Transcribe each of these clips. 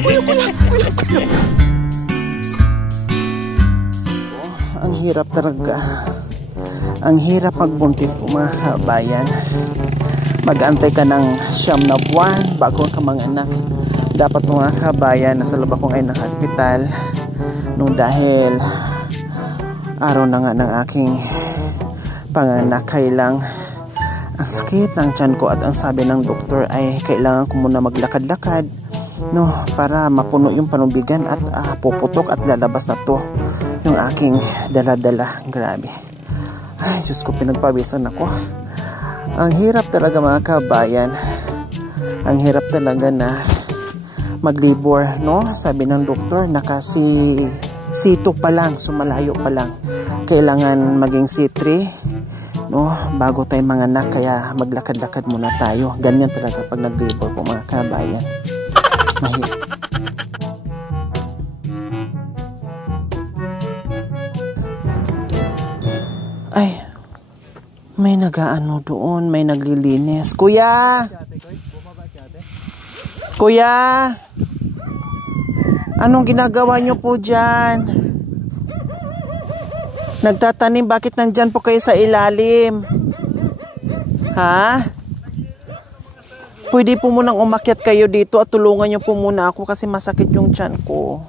kuya. Oh, ang hirap talaga. Ang hirap magbuntis po mga kabayan. Mag-antay ka ng 9 na buwan bago ka manganak. Dapat mga kabayan, nasa loob ako ngayon ng hospital. Nung dahil araw na nga ng aking panganak, kailang ang sakit ng tiyan ko at ang sabi ng doktor ay kailangan ko muna maglakad-lakad, no, para mapuno yung panubigan at puputok at lalabas na to yung aking dala-dala. Grabe. Ay, Diyos ko, pinagpawisan ako. Ang hirap talaga mga kabayan. Ang hirap talaga na maglibor, no? Sabi ng doktor, C2 pa lang, sumalayo pa lang. Kailangan maging C3, no? Bago tayo manganak, kaya maglakad-lakad muna tayo. Ganyan talaga pag naglibor po mga kabayan. Mahirap. Ay, may nag-aano doon, may naglilinis. Kuya! Kuya! Anong ginagawa nyo po dyan? Nagtatanim, bakit nandyan po kayo sa ilalim? Ha? Pwede po munang umakyat kayo dito at tulungan nyo po muna ako kasi masakit yung tiyan ko.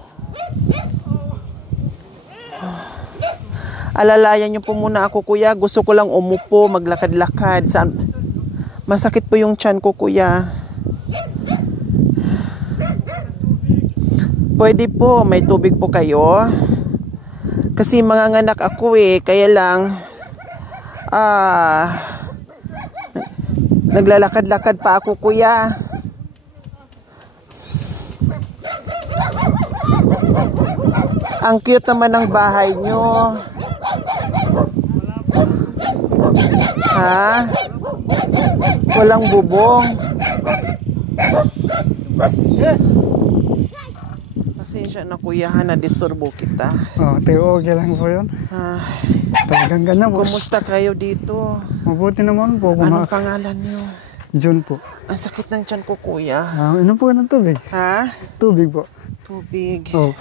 Alalayan nyo po muna ako, kuya. Gusto ko lang umupo, maglakad-lakad. Masakit po yung tiyan ko, kuya. Pwede po, may tubig po kayo. Kasi manganganak ako kaya lang naglalakad-lakad pa ako, kuya. Ang cute naman ng bahay nyo. Ha? Walang bubong. Pasensya na, kuya, na-disturbo kita. Okay lang po yun. Talagang ganyan po. Kumusta kayo dito? Mabuti naman po. Anong pangalan niyo? John po. Ang sakit ng tiyan ko, kuya. Inom po ng tubig. Ha? Tubig po. Tubig. Oh.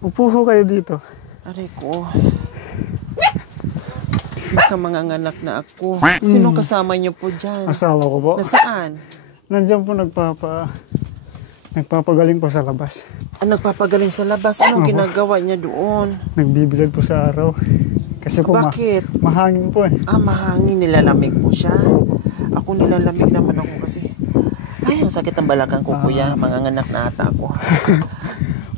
Upo po kayo dito. Aray ko. Baka manganganak na ako. Sino kasama niyo po dyan? Asawa ko po. Nasaan? Nandiyan po nagpapagaling po sa labas. Nagpapagaling sa labas? Anong ginagawa niya doon? Nagbibilad po sa araw. Kasi po bakit? Mahangin po mahangin. Nilalamig po siya? Ako nilalamig naman ako kasi. Ay, ang sakit ang balakang ko, kuya. Manganganak na ata ako.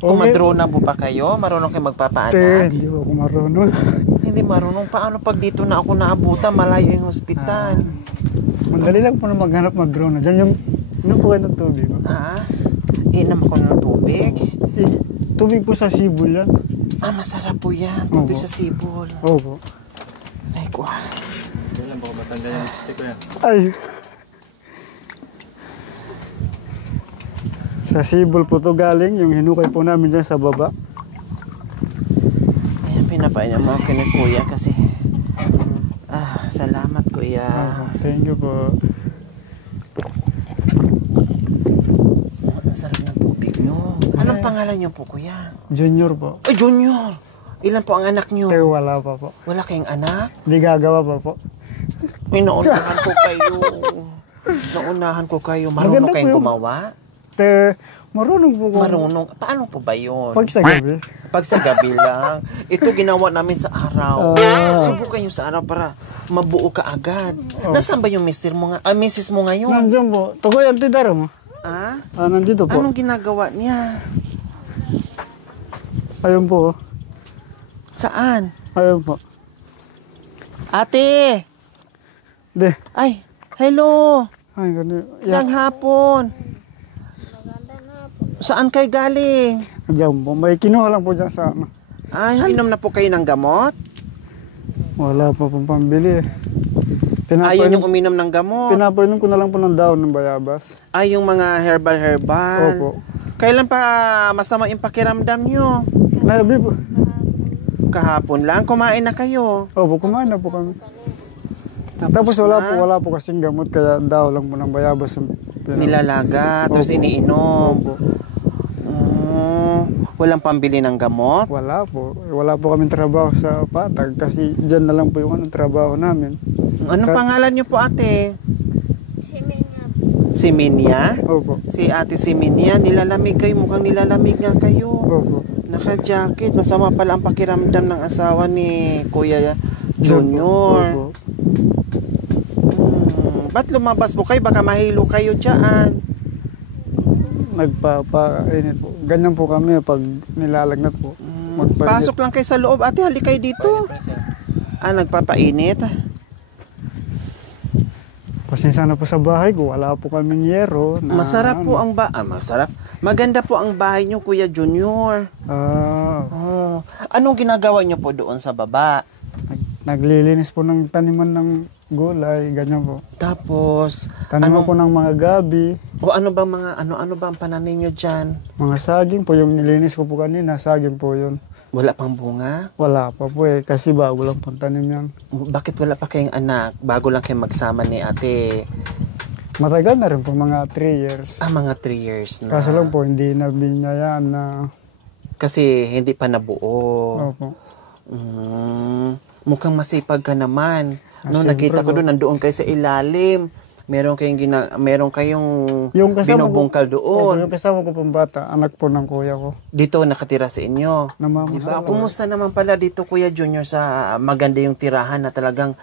Kumadrona po ba kayo? Marunong kayo magpapaanak? Hindi po ako marunong. Hindi marunong. Paano pag dito na ako naabutan? Malayo yung hospital. Madali lang po na maghanap mag-drone. Diyan yung po kayo ng tubig. Inom ako ng tubig? Tubig po sa sibol yan. Masarap po yan. Tubig sa sibol. Opo. Ay ko. Kailan baka matanda yung stick ko yan? Ay. Sa sibol po to galing, yung hinukay po namin dyan sa baba. Ayan, pinapainan mo ako ni kuya kasi salamat, kuya. Thank you po. Ang sarap ng tubig nyo. Anong pangalan nyo po, kuya? Junior po. Ay, Junior! Ilan po ang anak nyo? Pero wala pa po. Wala kayong anak? Hindi gagawa pa po. May naunahan ko kayo. Naunahan ko kayo. Marunong kayong gumawa? Marunong po. Marunong. Paano po ba yun? Pag sa gabi. Pag sa gabi lang. Ito ginawa namin sa araw. Subukan nyo sa araw para mabuo ka agad. Nasaan ba yung mister mo misis mo ngayon? Nandiyan po. Tukoy ang tidaro mo. Nandito po. Anong ginagawa niya? Ayun po. Saan? Ayun po. Ate! Ay, hello! Ay, ganun. Magandang hapon. Saan kayo galing? Diyan po. May kinuha lang po dyan sa ano. Ay, inom na po kayo ng gamot? Wala pa pong pambili. Ayaw niyong uminom ng gamot? Pinapainom ko na lang po ng daon ng bayabas. Ay, yung mga herbal. Opo. Kailan pa masama yung pakiramdam niyo? Nabi po. Kahapon lang. Kumain na kayo? Opo, kumain na po kami. Tapos wala po kasing gamot, kaya daw lang po ng bayabas yung nilalaga, tapos iniinom. Opo. Walang pambili ng gamot? Wala po. Wala po kaming trabaho sa Patag kasi dyan na lang po yung trabaho namin. Anong pangalan niyo po, ate? Si Minya? Opo. Si ate si Minya, nilalamig kayo. Mukhang nilalamig nga kayo. Opo. Naka-jacket. Masama pala ang pakiramdam ng asawa ni Kuya Junior. Opo. Ba't lumabas po kayo? Baka mahilo kayo dyan. Nagpapainit po. Ganyan po kami pag nilalagnat po. Pasok lang kayo sa loob. Ate, halik kayo dito. Nagpapainit. Pasensya na po sa bahay ko. Wala po kaming yero. Masarap po ang masarap. Maganda po ang bahay niyo, Kuya Junior. Anong ginagawa niyo po doon sa baba? Naglilinis po ng taniman ng gulay, ganyan po. Tapos, taniman po ng mga gabi. O ano ba ang pananim niyo diyan? Mga saging po, yung nilinis ko po kanina, saging po yun. Wala pang bunga? Wala pa po kasi bago lang pong tanim yan. Bakit wala pa kayong anak? Bago lang kayo magsama ni ate? Matagal na rin po, mga 3 years. Mga 3 years na. Kaso lang po, hindi nabinayaan na... Kasi hindi pa nabuo. Opo. Mukhang masipag ka naman. Nakita ko doon, nandoon kayo sa ilalim. Meron kayong binubungkal doon. Yung kasama ko pong bata, anak po ng kuya ko. Dito nakatira sa inyo. Diba? Kumusta naman pala dito, Kuya Junior, sa maganda yung tirahan na talagang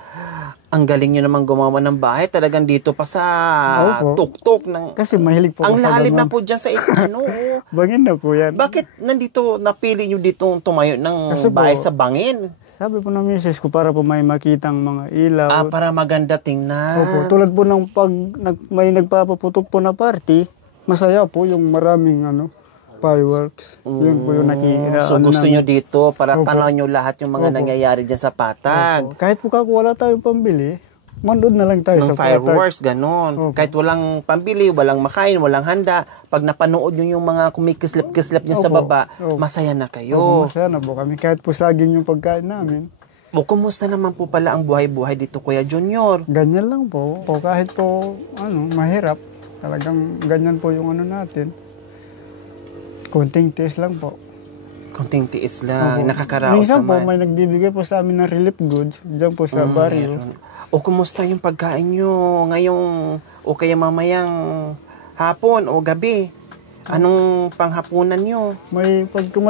ang galing nyo naman gumawa ng bahay. Talagang dito pa sa tuktok ng... Kasi mahilig po ang lalim na po dyan sa bangin na po yan. Bakit nandito, napili nyo dito tumayo ng bahay sa bangin? Sabi po ng misis ko para po may makitang mga ilaw. Para maganda tingnan. Opo, tulad po ng pag may nagpapaputok po na party, masaya po yung maraming fireworks. Yun po yung nakikita. So gusto nyo dito para tanaw nyo lahat yung mga nangyayari dyan sa Patag. Opo. Kahit po wala tayong pambili, mandoon na lang tayo ng sa fireworks, ganon. Kahit walang pambili, walang makain, walang handa, pag napanood nyo yung mga kumikislap-kislap dyan sa baba, masaya na kayo. Opo, masaya na po kami. Kahit po saging yung pagkain namin. Kumusta naman po pala ang buhay-buhay dito, Kuya Junior? Ganyan lang po. Kahit po, mahirap. Talagang ganyan po yung natin. Konting tiis lang po. Konting tiis lang. Nakakaraos minsan naman. po, may nagbibigay po sa amin ng relief goods. Diyan po sa barrio. Kumusta yung pagkain nyo ngayong, o kaya mamayang hapon o gabi? Anong panghapunan nyo? May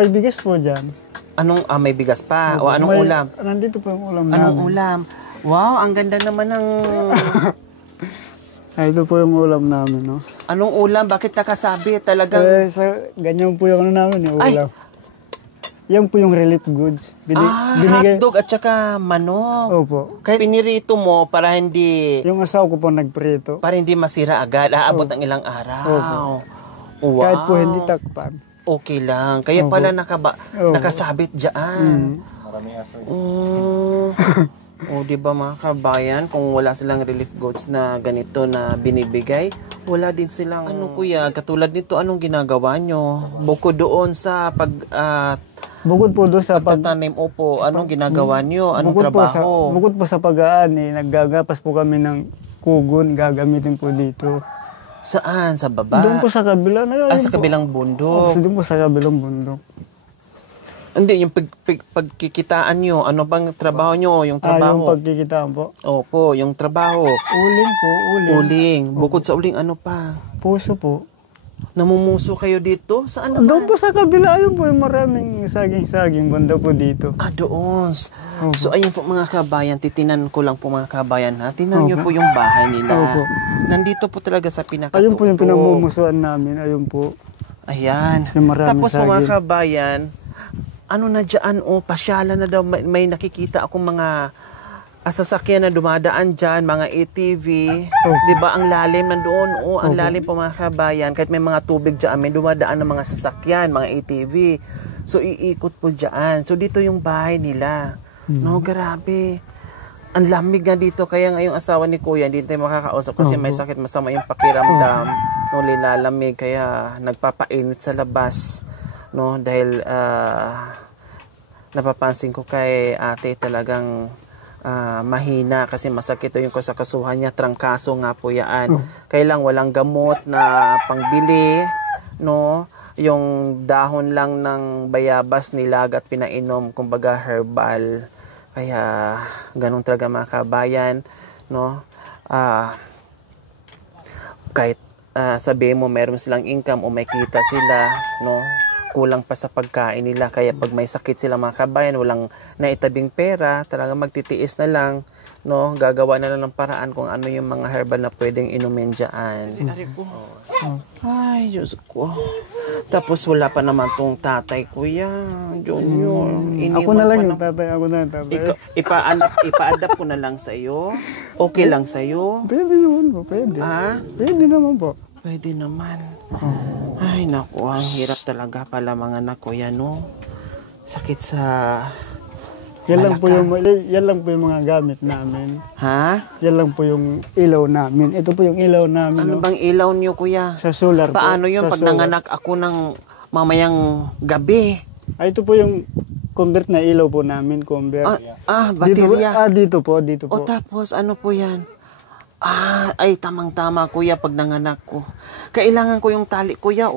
bigas po dyan. May bigas pa? O anong ulam? Nandito po yung ulam namin. Anong ulam? Wow, ang ganda naman ng... Ito po yung ulam namin, no? Anong ulam? Bakit nakasabi? Talagang... ganyan po yung namin, yung ulam. Yan po yung relief goods. Hotdog at saka manok. Opo. Kaya pinirito mo para hindi... Yung asawa ko po nagprito. Para hindi masira agad. Aabot ng ilang araw. Wow. Kahit po hindi takpan. Okay lang. Kaya pala nakasabit dyan. Maraming aso. Diba mga kabayan, kung wala silang relief goods na ganito na binibigay, wala din silang... Kuya, katulad nito, anong ginagawa nyo? Bukod doon sa Bukod po doon sa pagtatanim, anong ginagawa nyo? Anong trabaho? Bukod po sa pag-aani, naggagapas po kami ng kugon, gagamitin po dito. Saan? Sa baba? Doon po sa kabila. Sa kabilang bundok? Doon po sa kabilang bundok. Hindi, yung pagkikitaan nyo, ano bang trabaho nyo? Yung trabaho? Yung pagkikitaan po? Opo, yung trabaho. Uling po, uling. Uling. Bukod sa uling, ano pa? Puso po. Namumuso kayo dito? Saan naman? Doon po sa kabila, yun po yung maraming saging-saging banda po dito. Doon. So, ayun po mga kabayan, titinan ko lang po mga kabayan ha. Tinan nyo po yung bahay nila. Nandito po talaga sa pinakatuktok. Ayun po yung pinamumusuan namin, ayun po. Ayan. Tapos po mga kabayan, na dyan, pasyalan na daw, may nakikita akong mga sasakyan na dumadaan dyan, mga ATV. Diba, ang lalim nandoon, ang lalim po mga kabayan. Kahit may mga tubig dyan, may dumadaan ng mga sasakyan, mga ATV. So, iikot po dyan. So, dito yung bahay nila. No, grabe. Ang lamig nga dito, kaya ngayong asawa ni Kuya, hindi tayo makakausap kasi may sakit, masama yung pakiramdam. Lilalamig, kaya nagpapainit sa labas. Dahil napapansin ko kay ate talagang mahina kasi masakit yung kasakasuhan niya, trangkaso nga po yan. Kailang walang gamot na pangbili, no? Yung dahon lang ng bayabas nilagat pinainom, kumbaga herbal. Kaya ganun talaga mga kabayan, no? Kahit sabihin mo meron silang income o may kita sila, no? Kulang pa sa pagkain nila, kaya pag may sakit sila mga kabayan, walang naitabing pera, talaga magtitiis na lang, no? Gagawa na lang ng paraan kung ano yung mga herbal na pwedeng inumin dyan. Ay, Diyos ko. Tapos wala pa naman tong tatay, Kuya Junior. Ako na lang yung tatay, ako na yung tatay. Ipa-adapt ko na lang sa iyo. Okay lang sa iyo? Pwede naman po, pwede. Pwede naman po. Pwede naman. Ay, naku, ang hirap talaga pala mga anak ko yan, no? Sakit sa... Yan lang po yung mga gamit namin. Ha? Yan lang po yung ilaw namin. Ito po yung ilaw namin. Ano bang ilaw niyo, Kuya? Sa solar po. Paano yun pag nanganak ako ng mamayang gabi? Ito po yung convert na ilaw po namin, convert. Baterya. Dito po. O tapos, ano po yan? Ay, tamang-tama, Kuya, pag nanganak ko. Kailangan ko yung tali, Kuya,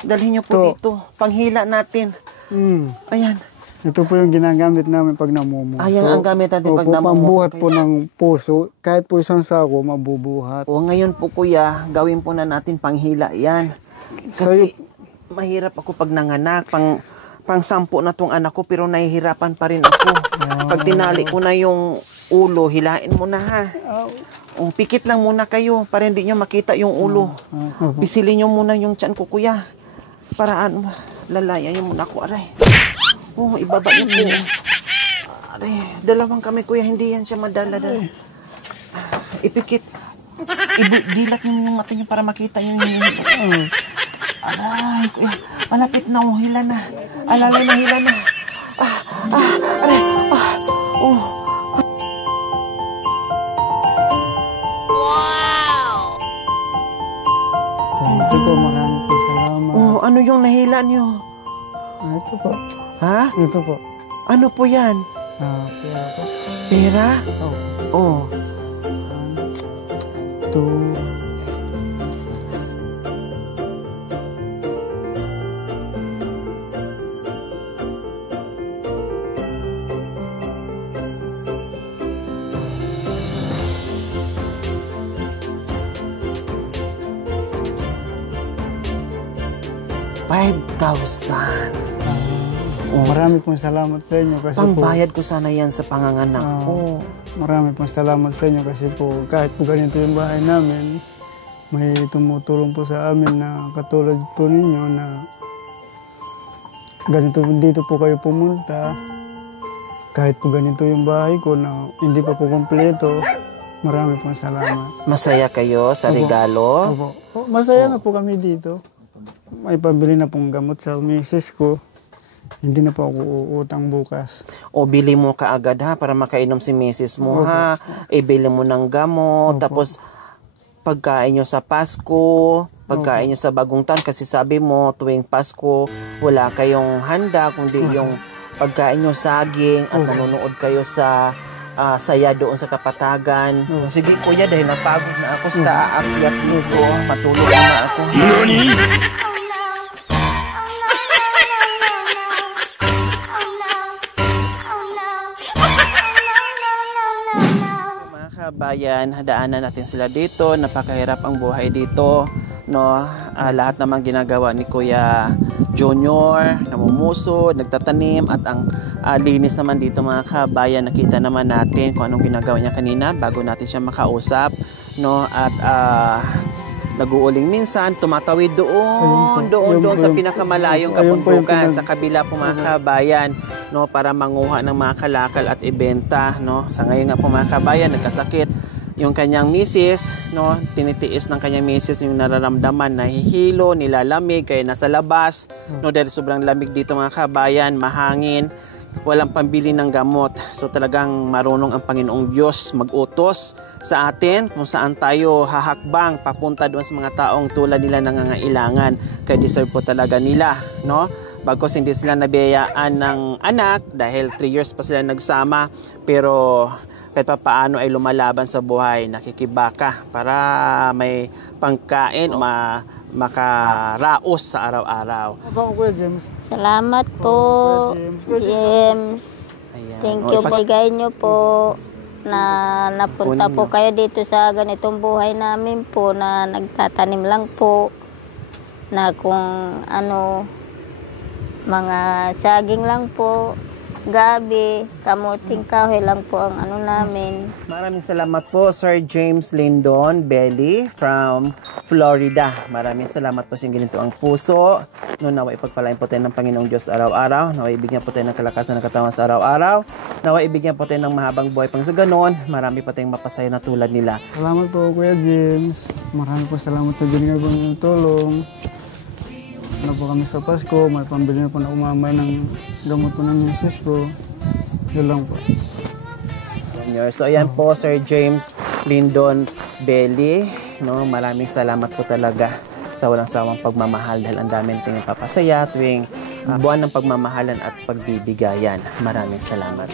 dalhin niyo po dito. Panghila natin. Ayan. Ito po yung ginagamit namin pag namumuso. Ayan ang gamit natin pag namumuso. Pambuhat po ng puso. Kahit po isang sako, mabubuhat. Ngayon po, Kuya, gawin po na natin panghila yan. Kasi mahirap ako pag nanganak. Pang 10 na tong anak ko, pero nahihirapan pa rin ako. Pag tinali ko na yung ulo, hilain mo na, ha? Pikit lang muna kayo para hindi nyo makita yung ulo. Pisilin nyo muna yung tiyan ko, Kuya. Para lalayan nyo muna ako, aray. Ibaba nyo po. Aray, dalawang kami, Kuya. Hindi yan siya madala. Ipikit. Dilat nyo yung mata nyo para makita nyo yung... Aray, Kuya. Malapit na, hila na. Alalay na, hila na. Aray, Ito po, maraming po salamat. Ano yung nahila nyo? Ito po. Ha? Ito po. Ano po yan? Pera po. Pera? Oo. 2. Marami pong salamat sa inyo kasi pangbayad ko sana yan sa panganganak ko. Marami pong salamat sa inyo kasi po kahit po ganito yung bahay namin, may tumutulong po sa amin na katulad po ninyo na ganito dito po kayo pumunta. Kahit po ganito yung bahay ko na hindi pa po kompleto, marami pong salamat. Masaya kayo sa regalo? Opo. Masaya na po kami dito. May pambili na pong gamot sa misis ko. Hindi na po ako uutang bukas. Bili mo kaagad, ha, para makainom si misis mo, ha. Ibili mo ng gamot. Tapos pagkain nyo sa Pasko, pagkain nyo sa Bagong Taon, kasi sabi mo tuwing Pasko wala kayong handa kundi yung pagkain nyo saging at nanonood kayo sa saya doon sa Kapatagan. Sige, Kuya, dahil napagod na ako sa aakyat dito, matulog na ako. Bayan, daanan natin sila dito. Napakahirap ang buhay dito, no? Lahat naman ginagawa ni Kuya Junior, namumuso, nagtatanim, at ang linis naman dito mga kabayan. Nakita naman natin kung anong ginagawa niya kanina bago natin siya makausap, no? At nag-uuling minsan, tumatawid doon sa pinakamalayong kabundukan, sa kabila po mga kabayan, no, para manguha ng mga kalakal at ibenta, no. Sa ngayon nga po mga kabayan, nagkasakit yung kanyang misis, no, tinitiis ng kanyang misis yung nararamdaman, nahihilo, nilalamig, kaya nasa labas, no, dahil sobrang lamig dito mga kabayan, mahangin. walang pambili ng gamot. So talagang marunong ang Panginoong Diyos mag-utos sa atin kung saan tayo hahakbang papunta doon sa mga taong tulad nila nangangailangan. Kaya deserve po talaga nila, no? Bagkos hindi sila nabiyayaan ng anak dahil 3 years pa sila nagsama, pero kahit pa paano ay lumalaban sa buhay, nakikibaka para may pangkain, makaraos sa araw-araw. Ako, Kuya James. Salamat po, James. Ayan. Thank you po. Bigay nyo po na napunta po kayo dito sa ganitong buhay namin po na nagtatanim lang po na kung ano, mga saging lang po, gabi, kamuting kahoy lang po ang ano namin. Maraming salamat po, Sir James Lindon Belly from Florida. Maraming salamat po sa ganito ang puso. No, naway ipagpalain po tayo ng Panginoong Diyos araw-araw. Naway ibigyan po tayo ng kalakasan ng katawan sa araw-araw. Naway ibigyan po tayo ng mahabang buhay pang sa ganon. Marami pa tayong mapasaya na tulad nila. Salamat po, Kuya James. Marami po salamat sa binigay po ng tulong. Ano po kami sa Pasko, may pambili na po na umamay ng gamot po ng misis ko. Yun lang po. So ayan po, Sir James Lindon Belly. No, maraming salamat po talaga sa walang sawang pagmamahal dahil ang dami nating papasaya tuwing buwan ng pagmamahalan at pagbibigayan. Maraming salamat.